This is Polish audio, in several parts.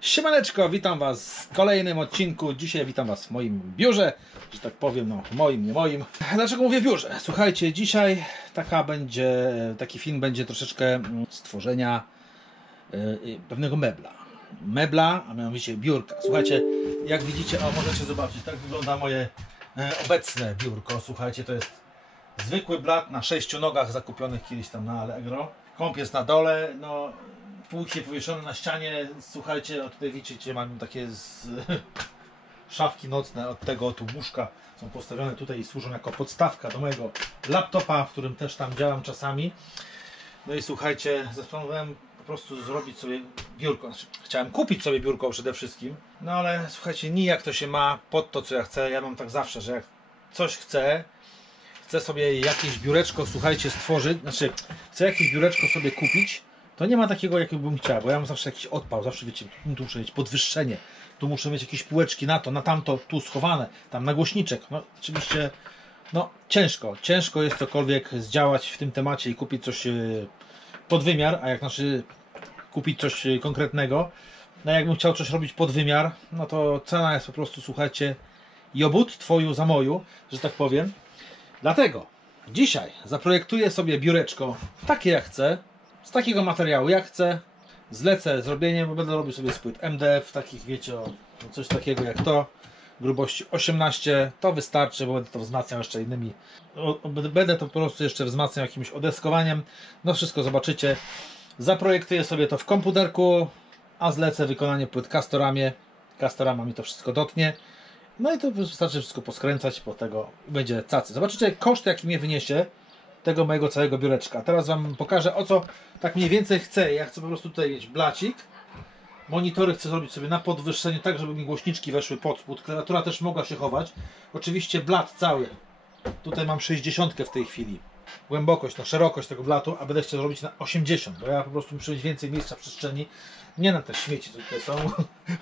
Siemaneczko, witam Was w kolejnym odcinku. Dzisiaj witam Was w moim biurze, że tak powiem, no moim, nie moim. Dlaczego mówię biurze? Słuchajcie, dzisiaj taki film będzie troszeczkę stworzenia pewnego mebla, a mianowicie biurka. Słuchajcie, jak widzicie, możecie zobaczyć, tak wygląda moje obecne biurko. Słuchajcie, to jest zwykły blat na 6 nogach zakupionych kiedyś tam na Allegro. Kąp jest na dole, no półki powieszone na ścianie. Słuchajcie, tutaj widzicie, mam takie szafki nocne od tego tu łóżka. Są postawione tutaj i służą jako podstawka do mojego laptopa, w którym też tam działam czasami. No i słuchajcie, zastanawiałem po prostu zrobić sobie biurko. Znaczy, chciałem kupić sobie biurko przede wszystkim. No ale słuchajcie, nijak to się ma pod to, co ja chcę. Ja mam tak zawsze, że jak coś chcę sobie jakieś biureczko, słuchajcie, stworzyć, znaczy chcę jakieś biureczko sobie kupić, to nie ma takiego, jakiego bym chciał, bo ja mam zawsze jakiś odpał, zawsze wiecie, tu muszę mieć podwyższenie, tu muszę mieć jakieś półeczki na to, na tamto, tu schowane, tam na głośniczek. No oczywiście, no ciężko jest cokolwiek zdziałać w tym temacie i kupić coś pod wymiar, a jak znaczy kupić coś konkretnego, no jakbym chciał coś robić pod wymiar, no to cena jest po prostu, słuchajcie, jobut twoju za moju, że tak powiem. Dlatego dzisiaj zaprojektuję sobie biureczko takie jak chcę, z takiego materiału jak chcę, zlecę zrobienie, bo będę robił sobie z płyt MDF, takich wiecie, coś takiego jak to, grubości 18, to wystarczy, bo będę to wzmacniał jeszcze innymi, będę to po prostu jeszcze wzmacniał jakimś odeskowaniem, no wszystko zobaczycie. Zaprojektuję sobie to w komputerku, a zlecę wykonanie płyt Castorama mi to wszystko dotnie. No i to wystarczy wszystko poskręcać, po tego będzie cacy. Zobaczycie koszt, jaki mnie wyniesie tego mojego całego biureczka. Teraz Wam pokażę, o co tak mniej więcej chcę. Ja chcę po prostu tutaj mieć blacik. Monitory chcę zrobić sobie na podwyższeniu, tak żeby mi głośniczki weszły pod spód. Klawiatura też mogła się chować. Oczywiście blat cały. Tutaj mam 60 w tej chwili. Głębokość, szerokość tego blatu, a będę chciał zrobić na 80, bo ja po prostu muszę mieć więcej miejsca w przestrzeni. Nie na te śmieci, co tutaj są,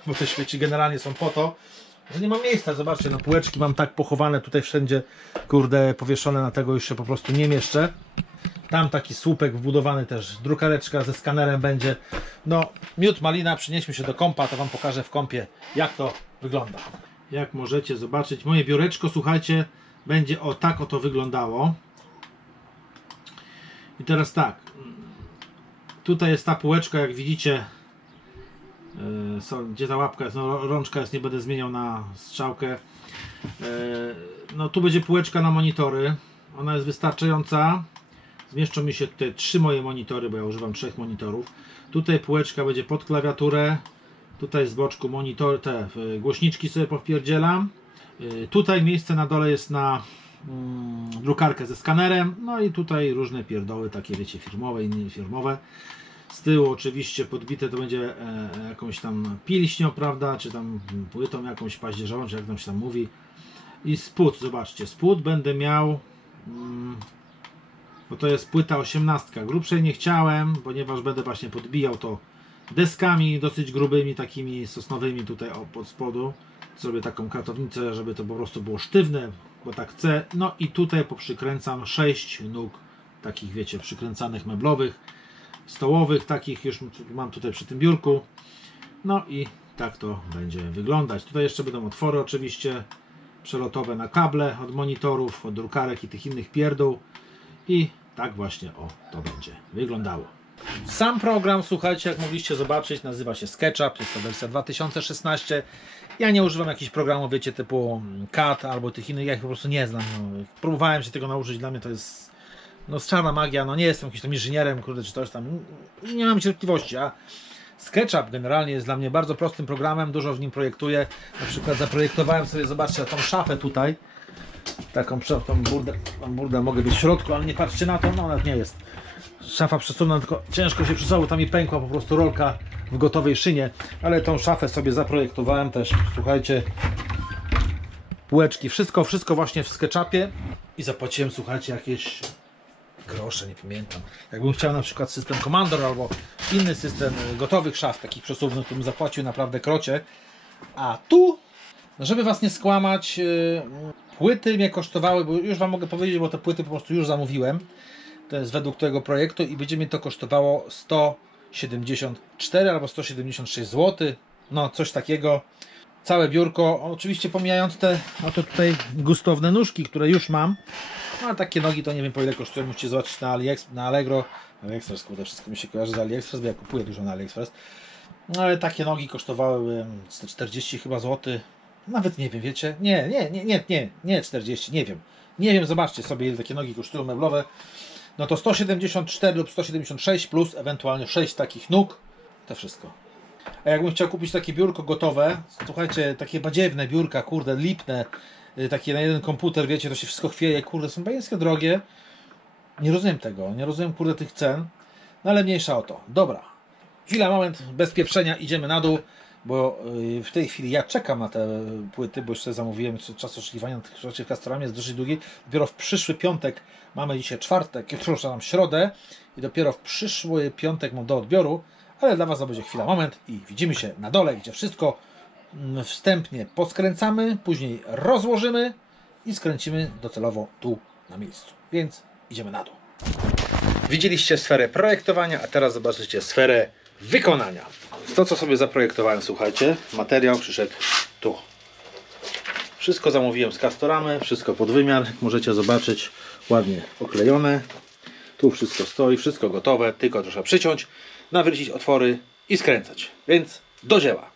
bo te śmieci generalnie są po to, że nie mam miejsca. Zobaczcie, no półeczki mam tak pochowane tutaj wszędzie, kurde, powieszone, na tego już się po prostu nie mieszczę. Tam taki słupek wbudowany też, drukareczka ze skanerem będzie. No, miód, malina, przynieśmy się do kompa, to Wam pokażę w kompie, jak to wygląda. Jak możecie zobaczyć, moje biureczko, słuchajcie, będzie tak oto wyglądało. I teraz tak, tutaj jest ta półeczka, jak widzicie, gdzie ta łapka jest, no rączka jest, nie będę zmieniał na strzałkę. No tu będzie półeczka na monitory, ona jest wystarczająca. Zmieszczą mi się tutaj 3 moje monitory, bo ja używam 3 monitorów. Tutaj półeczka będzie pod klawiaturę, tutaj z boczku monitor, te głośniczki sobie powpierdzielam. Tutaj miejsce na dole jest na drukarkę ze skanerem, no i tutaj różne pierdoły, takie wiecie, firmowe i niefirmowe. Z tyłu oczywiście podbite to będzie jakąś tam pilśnią, prawda, czy tam płytą jakąś paździerzową, czy jak tam się tam mówi. I spód, zobaczcie, spód będę miał, bo to jest płyta 18, grubszej nie chciałem, ponieważ będę właśnie podbijał to deskami dosyć grubymi, takimi sosnowymi tutaj pod spodu. Zrobię taką katownicę, żeby to po prostu było sztywne, bo tak chcę. No i tutaj poprzykręcam 6 nóg takich, wiecie, przykręcanych meblowych, stołowych, takich już mam tutaj przy tym biurku. No i tak to będzie wyglądać. Tutaj jeszcze będą otwory oczywiście przelotowe na kable od monitorów, od drukarek i tych innych pierdół. I tak właśnie to będzie wyglądało. Sam program, słuchajcie, jak mogliście zobaczyć, nazywa się SketchUp, jest to wersja 2016. Ja nie używam jakichś programów, wiecie, typu CAD albo tych innych, ja ich po prostu nie znam. No, próbowałem się tego nauczyć, dla mnie to jest czarna magia, no nie jestem jakimś tam inżynierem, kurde, czy coś tam, nie mam cierpliwości, a SketchUp generalnie jest dla mnie bardzo prostym programem, dużo w nim projektuję. Na przykład zaprojektowałem sobie, zobaczcie, tą szafę tutaj, taką burdę mogę być w środku, ale nie patrzcie na to, no nawet nie jest. Szafa przesunęła, tylko ciężko się przesuwa, tam mi pękła po prostu rolka w gotowej szynie, ale tą szafę sobie zaprojektowałem też, słuchajcie, półeczki, wszystko właśnie w SketchUpie i zapłaciłem, słuchajcie, jakieś grosze, nie pamiętam. Jakbym chciał na przykład system Commander albo inny system gotowych szaf, takich przesuwnych, to bym zapłacił naprawdę krocie. A tu, żeby Was nie skłamać, płyty mnie kosztowały, bo już Wam mogę powiedzieć, bo te płyty po prostu już zamówiłem. To jest według tego projektu i będzie mnie to kosztowało 174 albo 176 zł. No, coś takiego. Całe biurko, oczywiście pomijając te oto tutaj gustowne nóżki, które już mam. No, a takie nogi to nie wiem po ile kosztują, musicie zobaczyć na Allegro. AliExpress, kurde, wszystko mi się kojarzy z AliExpress, bo ja kupuję dużo na AliExpress. No, ale takie nogi kosztowały 140 chyba złotych. Nawet nie wiem, wiecie? Nie 40, nie wiem. Nie wiem, zobaczcie sobie ile takie nogi kosztują meblowe. No to 174 lub 176 plus ewentualnie 6 takich nóg. To wszystko. A jakbym chciał kupić takie biurko gotowe, słuchajcie, takie badziewne biurka, kurde, lipne, takie na jeden komputer, wiecie, to się wszystko chwieje, kurde, są bajeńskie drogie. Nie rozumiem tego, nie rozumiem, kurde, tych cen. No ale mniejsza o to. Dobra. Chwila, moment, bez pieprzenia, idziemy na dół, bo w tej chwili ja czekam na te płyty, bo jeszcze zamówiłem, czas oczekiwania na tych rzeczy w Castorama jest dosyć długi. Dopiero w przyszły piątek, mamy dzisiaj czwartek, przepraszam, środę i dopiero w przyszły piątek mam do odbioru, ale dla Was to będzie chwila, moment i widzimy się na dole, gdzie wszystko wstępnie poskręcamy, później rozłożymy i skręcimy docelowo tu na miejscu. Więc idziemy na dół. Widzieliście sferę projektowania, a teraz zobaczycie sferę wykonania. To, co sobie zaprojektowałem, słuchajcie, materiał przyszedł tu. Wszystko zamówiłem z Castoramy, wszystko pod wymiar, jak możecie zobaczyć, ładnie oklejone. Tu wszystko stoi, wszystko gotowe, tylko trzeba przyciąć, nawrócić otwory i skręcać. Więc do dzieła.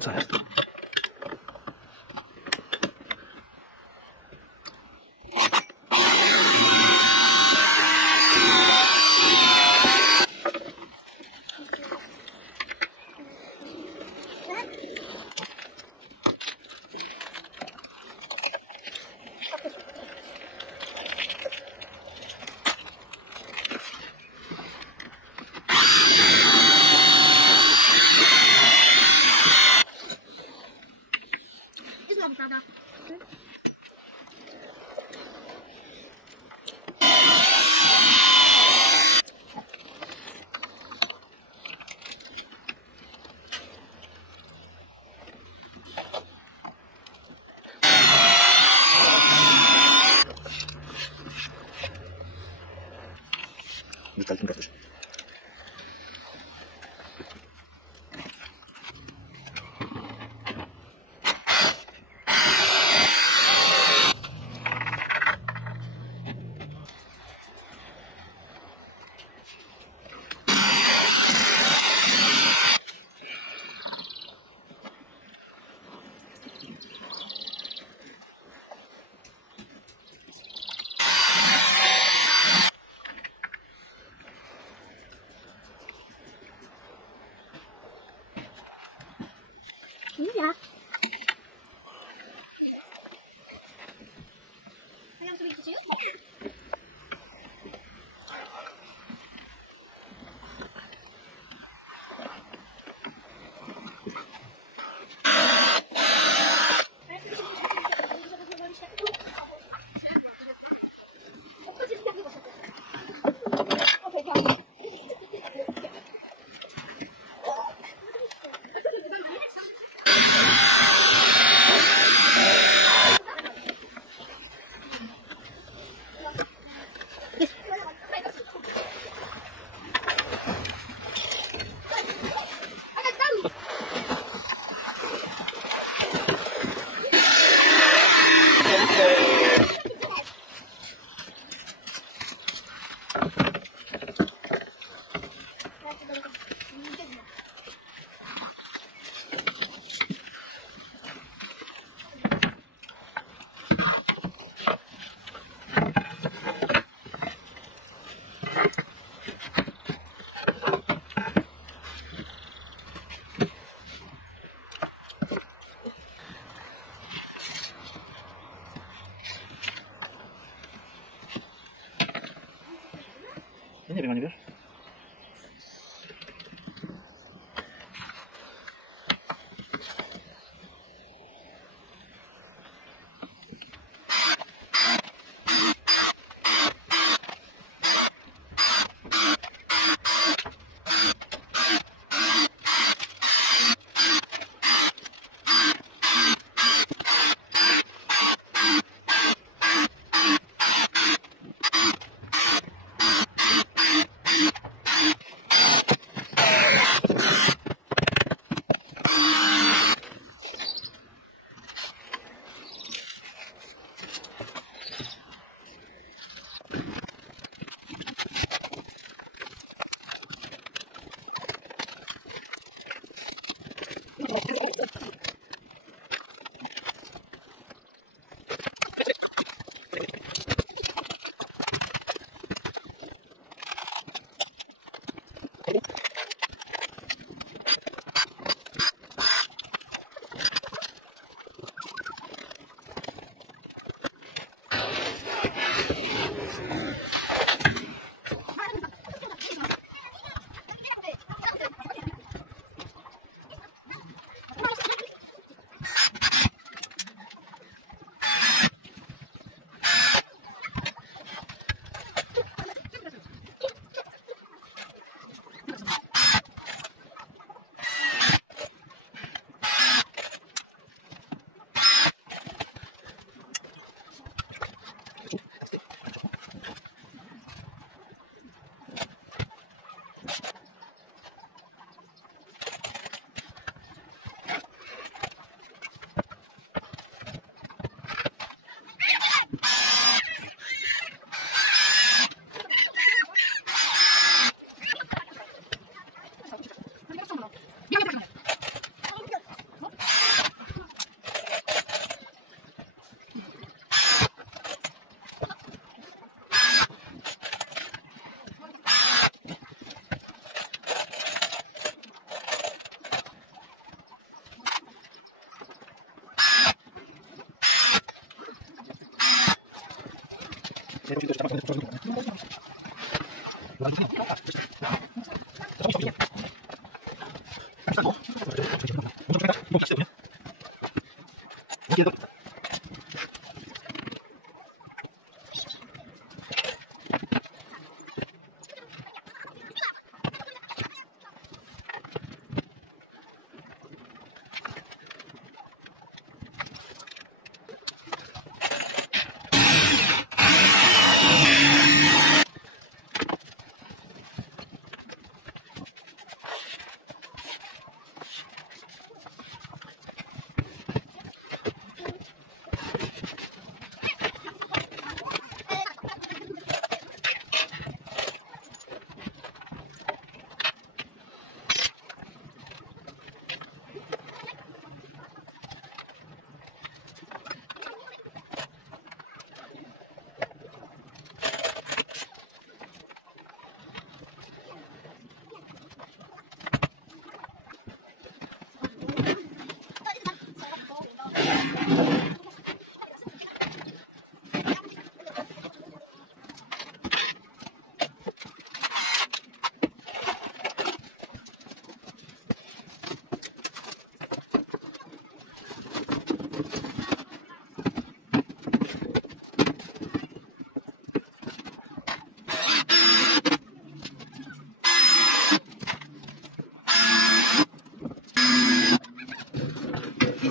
Co jest? Prawda? Wytal tym robisz. Ja. A ja sobie gdzieś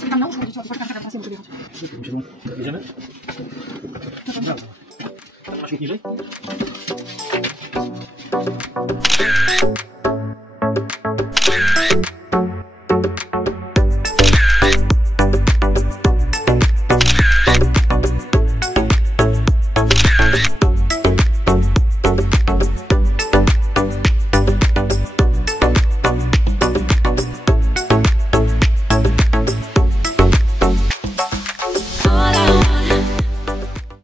Tam na łóżku będziecie odbywać na pasję, żeby Jedziemy? Świetnie niżej?